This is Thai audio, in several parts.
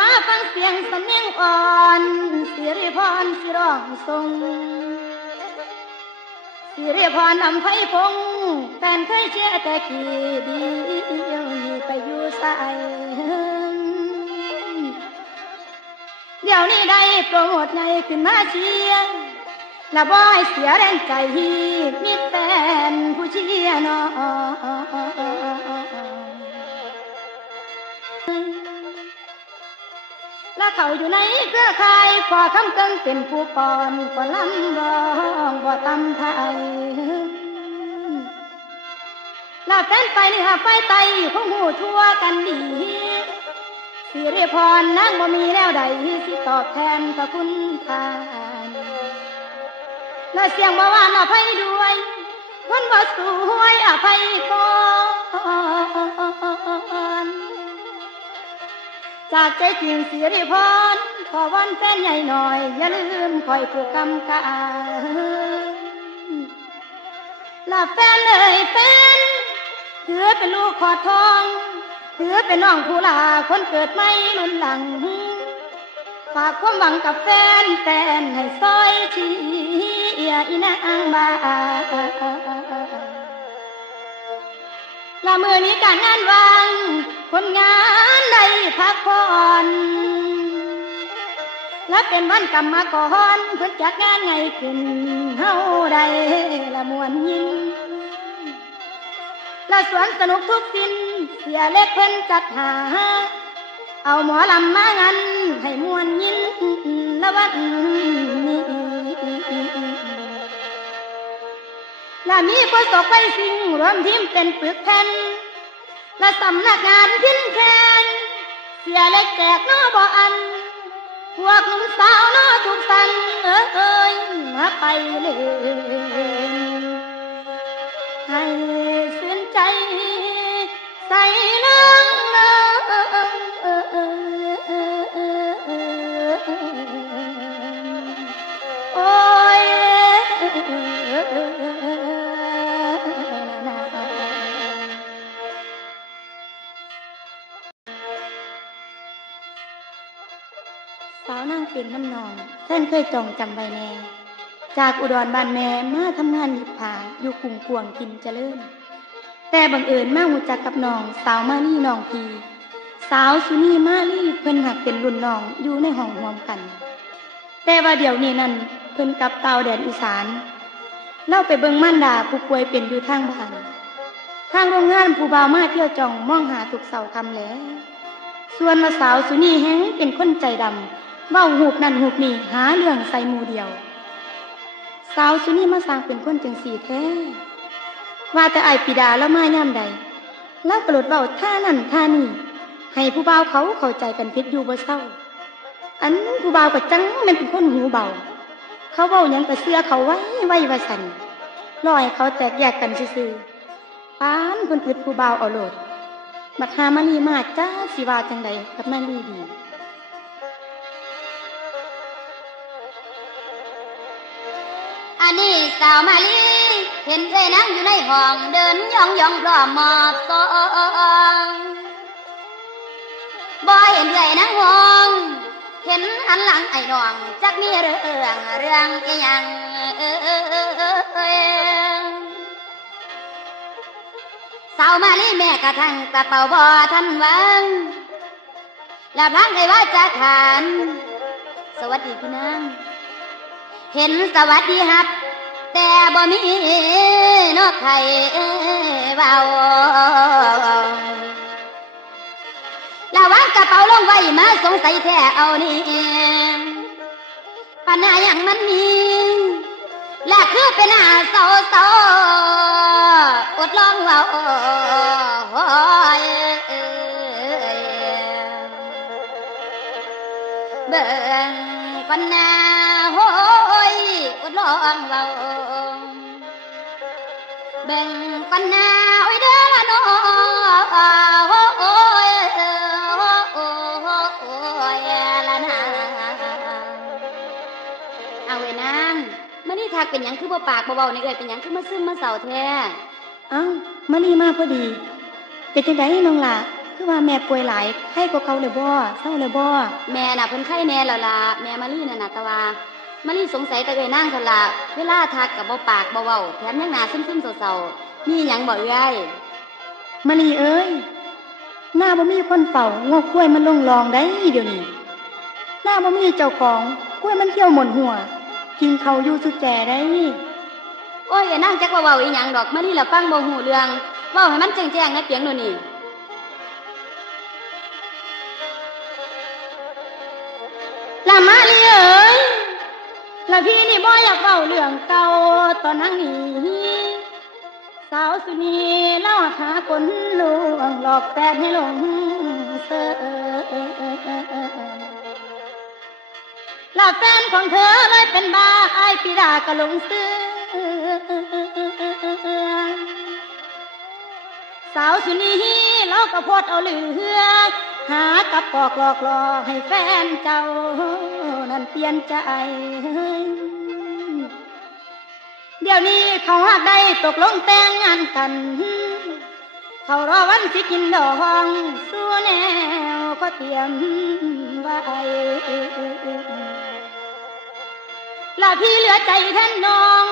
มาฟังเสียงสำเนียงอ่อนสิริพรสิร้องทรงสิริพรนำไฟพงแฟนเคยเชื่อแต่กี่ดีเดียวนี้ไปอยู่ใส่เดี๋ยวนี้ได้โปรโมทไงขึ้นมาเชียร์และบ่ให้เสียแรงใจมีแฟนผู้เชียร์เน และเขาอยู่ในเครือข่ายพอคำเกิงเป็นผู้ปอนก็ลำร้องบ่ตำไทยละแฟนไปนี่หาไฟไตคงหูทั่วกันดีสิริพรนางบ่มีแล้วใดสิตอบแทนพระคุณทานและเสียงบ่หวานอภัยด้วยคนบ่สวยอภัยก่อน จากใจจริงสิริพรขอวันแฟนใหญ่หน่อย อย่าลืมคอยผู้กำกับลาแฟนเลยแฟนถือเป็นลูกขอทองถือเป็นน้องผู้ลาคนเกิดไม่รุ่นหลัง ฝากความหวังกับแฟนแฟนให้ซอยเชียอีนางบาละเมื่อนี้การงานวาง คนงานได้พักผ่อนและเป็นวันกรรมกรเพิ่นจัดงานไงขึ้นเฮาได้ละมวนยินและสวนสนุกทุกสิ้นเสียเล็กเพิ่นจัดหา เอาหมอลำมางันให้มวนยินละวันนี้และมีประสบไปสิงรวมทีมเป็นปึกแผ่น และสำนักงานพินแคนเสียเล็กแจกนอบอัน พวกหนุ่มสาวน้อทุกสันเอ้ยมาไปเลยให้สิ้นใจ ใส่น้องโอ้ย สาวนางเป็นน้ำนองแท่นเคยจองจำไว้แน่ จากอุดรบ้านแม่มาทำงานหยิบผาอยู่กรุงกวงกินเจริญแต่บังเอิญมาหูจักกับน้องสาวมาลี่น้องพีสาวสุนีมาลี่เพิ่นหักเป็นรุ่นน้องอยู่ในห้องรวมกัน แต่ว่าเดี๋ยวนี้นั่นเพิ่นกับเตาแดนอีสานเล่าไปเบิงมั่นดาผู้ป่วยเป็นอยู่ทางบ้านทางโรงงานผู้บ่าวมาเที่ยวจองมองหาทุกเสาร์คำแหล้ว ส่วนมาสาวสุนีแฮงเป็นคนใจดำ เว้าหูบนั่นหูบนี่หาเรื่องใส่มูเดียว สาวสุนี่มาสร้างเป็นคนจังสีแท้ ว่าแต่ไอายปิดาแล้วมาย่ำใด แล้วกระโดดเบาท่านั่นท่านี่ให้ผู้บ่าวเขาเข้าใจกันพิษอยู่บ่เศร้า อันผู้บ่าวก็จังมันเป็นคนหูเบา เขาเบายังก็เสื้อเขาไว้ไว้ว่าสันลอยเขาแตกแยกกันซื่อๆปานคนอึดผู้บ่าวเอาโลดบักหามาลีมาจ้าสิว่าจังใดกับมาลีดี อันนี้สาวมาลีเห็นเอ้นั่งอยู่ในห้องเดินย่องย่องพร้อมมอบซองบ่เห็นเอ้นั่งห้องเห็นหันหลังไอ้น้องจักมีเรื่องเรื่องอีหยังเอ้ยสาวมาลีแม่กระทั่งตะเป่าบ่ทันวังแล้วพลังไอ้ว่าจะขานสวัสดีพี่นาง เห็นสวัสดีฮับ แต่บ่มีนกไข่เบาแล้วางกระเป๋าลงไว้มาสงสัยแท้เอานี่ปัญหาอย่างมันมีและคือเป็นหน้าเศร้าเศร้าอดลองเว้าเบิ่งก่อนหน้า อดลองเว้าเบิ่งก่อนนาโอ้ยเด้อละน้องโอ้ยโอ้ยละนาเอาเว้ยนางมันนี่ทักเป็นหยังคือบ่ปากบ่เบาในเอ่ยเป็นหยังคือมาซึมมาเศร้าแท้เอ้ามาลีมาพอดี เป็นจังไดน้องล่ะคือว่าแม่ป่วยหลายไข้กว่าเก่าเลยบ่เศร้าเลยบ่แม่น่ะเพิ่นไข้แน่แล้วล่ะแม่มาลี่น่ะนะแต่ว่า มาลี่สงสัยแต่เอ้ยนางเท่าล่ะเวลาทักกับบ่ปากบ่เว้าแถมยังหน้าซึมๆเศร้าๆมีหยังบ่เอ้ยมาลีเอ้ยหน้าบ่มีคนเฝ้างอกกล้วยมันลงรองได้เดี๋ยวนี้หน้าบ่มีเจ้าของกล้วยมันเที่ยวหมนหัวกินเขาวอยู่สุดแจได้โอ้ยอย่านั่งจักว่าเว้าอีหยังดอกมาลี่ละฟังบ่ฮู้เรื่องเว้าให้มันแจ้งๆนะเปียงโน่นนี่ละมาลีเอ้ย ละพี่นี่บ่อยากเฝ้าเรื่องเก่าตอนนั้นนี้สาวสุนีเล่าหาคนลวงหลอกแฟนให้หลงเสอละแฟนของเธอเลยเป็นบ้าไอ้ปีดากะหลงเสือสาวสุนีเราก็พดเอาเหลือ กับปอกหลอกหลอกให้แฟนเจ้า นั่นเปลี่ยนใจ เดี๋ยวนี้เขาหักได้ตกลงแต่งงานกัน เขารอวันสิกินดองสู้แนวก็เตรียมไว้ลาพี่เหลือใจแทนน้อง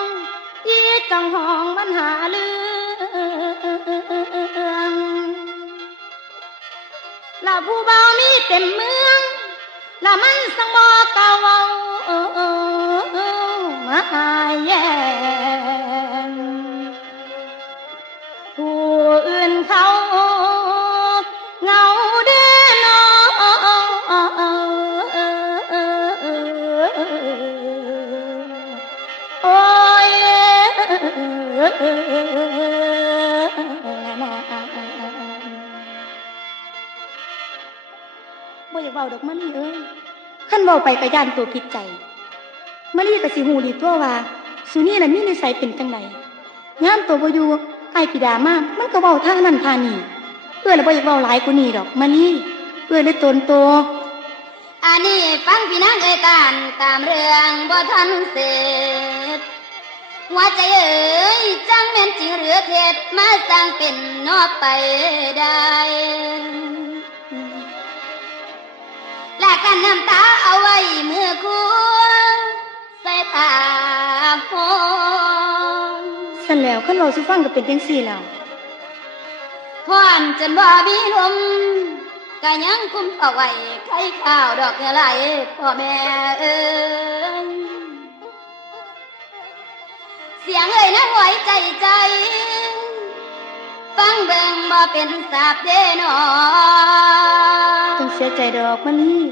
ยี่จ้องห้องมันหาเรื่อ ลาผู้เบามีเต็มเมืองลามันสังบอกเก่าเว้ามาอายแย่งผู้อื่นเขาเงาเด้อนโอ้ย อยากเว้าดอกมะลี่เอ้ยขั้นเว้าไปกะย่านตัวผิดใจมะลี่ก็สิหูดีตัวว่าสุนี่น่ะมีนิสัยเป็นจังไดงามตัวบอยู่ไอ้ปิดามามันก็เว้าทางนั้นทานี้เอื้อแล้วบ่อยากเว้าหลายกว่านี้ดอกมะลี่เอื้อเลยตนโตอันนี้ฟังพี่นางเอ่ยการตามเรื่องบ่ทันเสร็จหัวใจเอ๋ยจังแม่นจริงหรือเท็จมาสร้างเป็นนอกไปได้ และกันน้ำตาเอาไว้เมื่อคู่ใส่ตาหอมสั่นแล้วขั้นเราสิฟังก็เป็นจังซี่แล้วพอนจนบ่มีลมก็ยังคุมเอาไว้ไข่ข้าวดอกเงไหลพ่อแม่เอ้ยเสียงเอ่ยนั้นไหวใจใจ ฟังเบิ่งบ่เป็นสาบเด้นอต้องเสียใจดอกมะลี่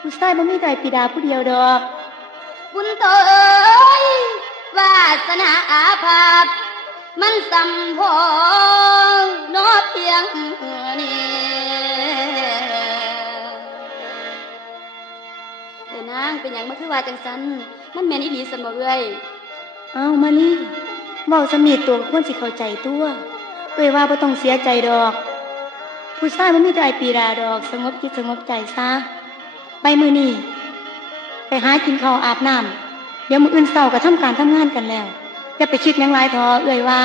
ผู้ชายบ่มีแต่ปิดาผู้เดียวดอก บุญโตเอ้ยวาสนาอาภัพมันสัมพองนอเพียงนี้เออนางเป็นอย่างมาคือว่าจังสันมันแม่นอีหลีสมบ่เอ้ยเอ้ามาลี่เว้าสมีตัวควรสิเข้าใจตัวเอ้ยว่าบ่ต้องเสียใจดอก ผู้ชายมันมีแต่ไอปีราดอก สงบจิตสงบใจซะไปมือนี้ไปหากินข้าวอาบน้ำเดี๋ยวมืออื่นเศร้าก็ทำการทำงานกันแล้วจะไปคิดยังไรทอเอ้ยว่า